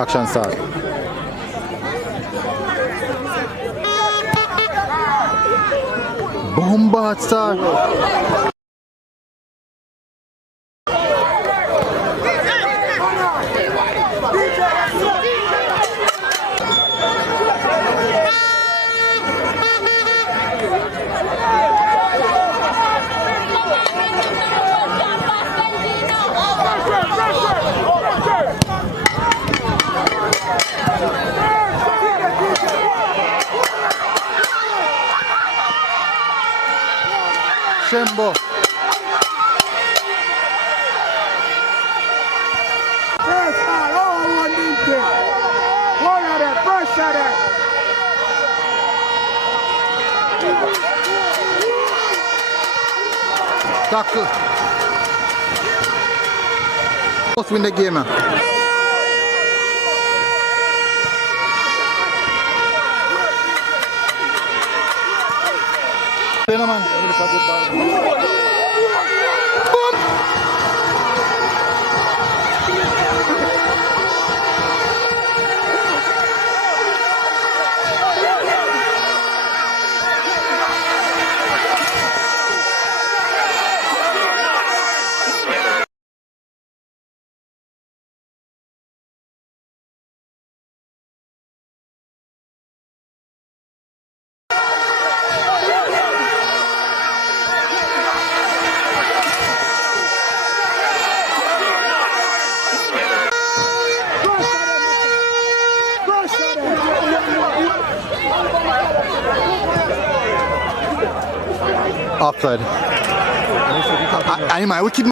Action start. Bomba start. Shembo. First shot, oh, one Dinthill. One of them, first shot there. Tackle. Must win the game, man. Play, man. Offside. I might wicked.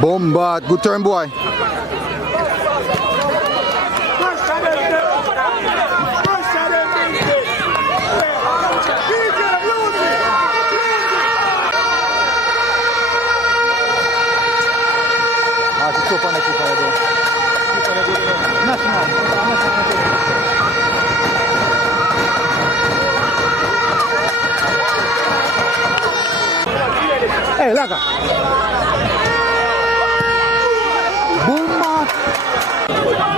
Bomba, good turn, boy. Hey, Laga. Boom!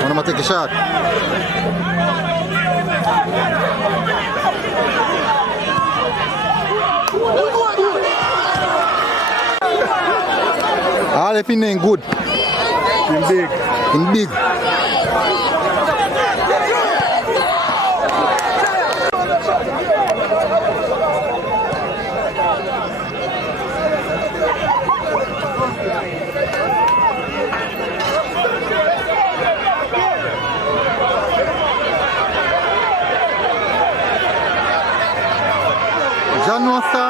Wanna take a shot? All if in good. In big. In big. Dacosta.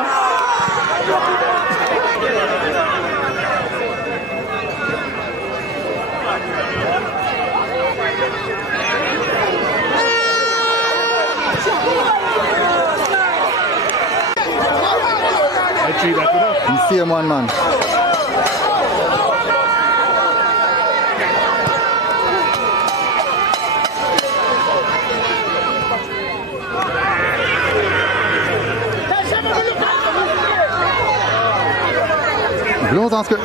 You see him, man. Låt ska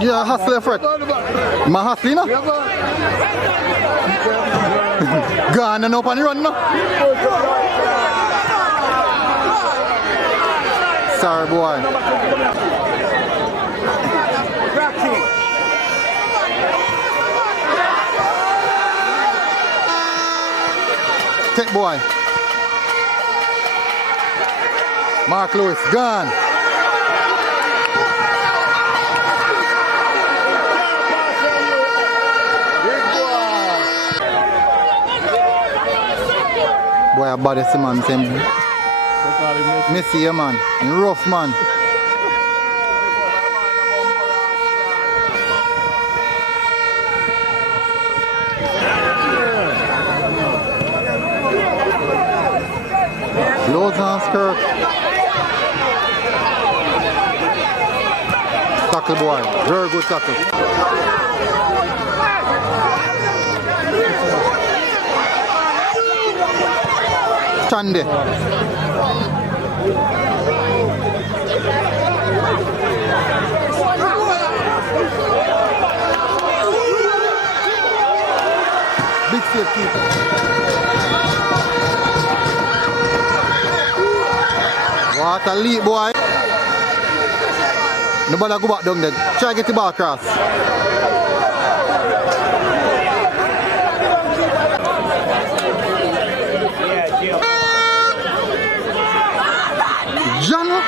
jag hassla för man haslina. Gana no pan run no. Sorry boy. Take boy. Mark Lewis gone. Boy, a body man, same. Messy, man. Rough, man. skirt. Tackle boy. Very good tackle. Chande. Big save keeper. What a leap, boy. Nobody go back down there. Try to get the ball across. Jano?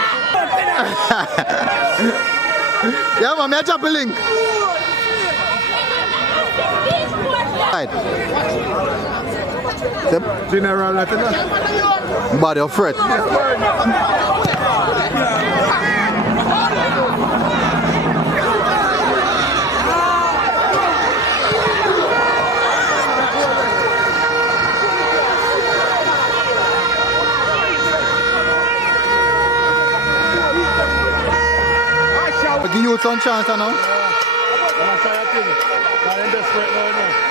Yeah, man, I drop a link. Right. General Latina. Body of threat. Give you some chance now.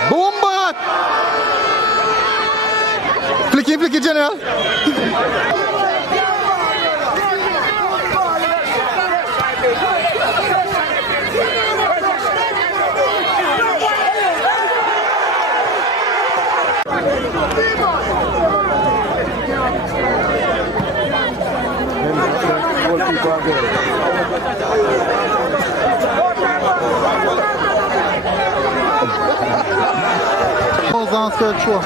Boom back! Flicky, general. On skirt show.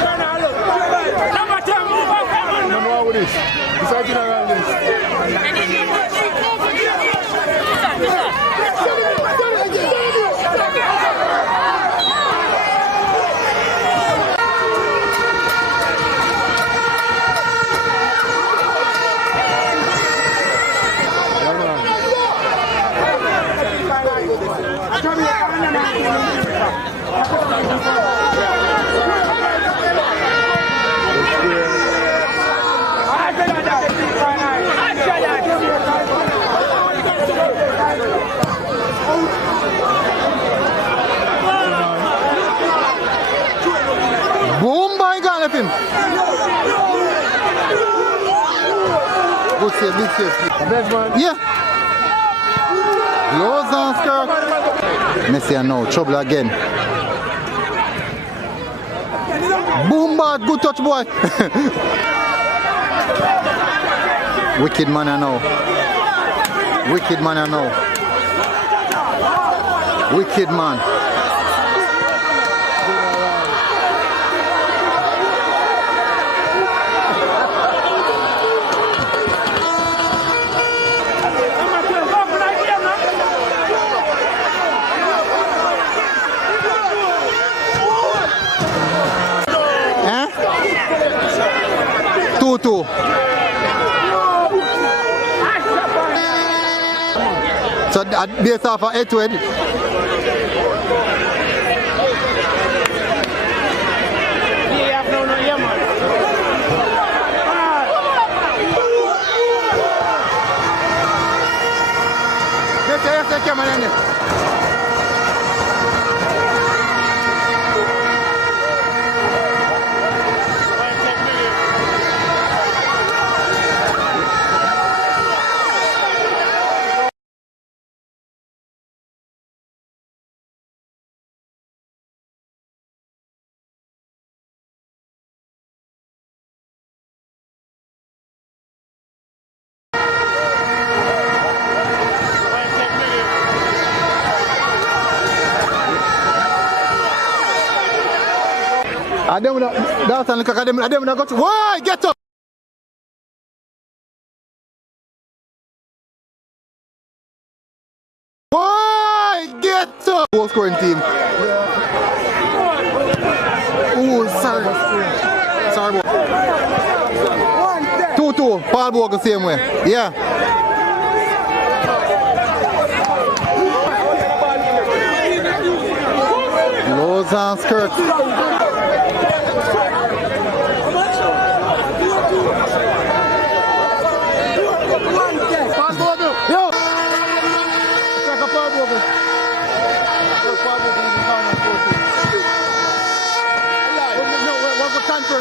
Boom, boy, got him. Good save, big save. Yeah. Close on skirt. Messi now, trouble again. Boom, bad, good touch, boy. Wicked man now. Wicked man now. Wicked man. Two. So based off of Edward. I don't know. That's a look at them. I don't know. Why? Get up! Why? Get up! Goal scoring team. Oh, sorry. Sorry, boy. 2-2. Paul walk the same way. Yeah. Lows and skirts.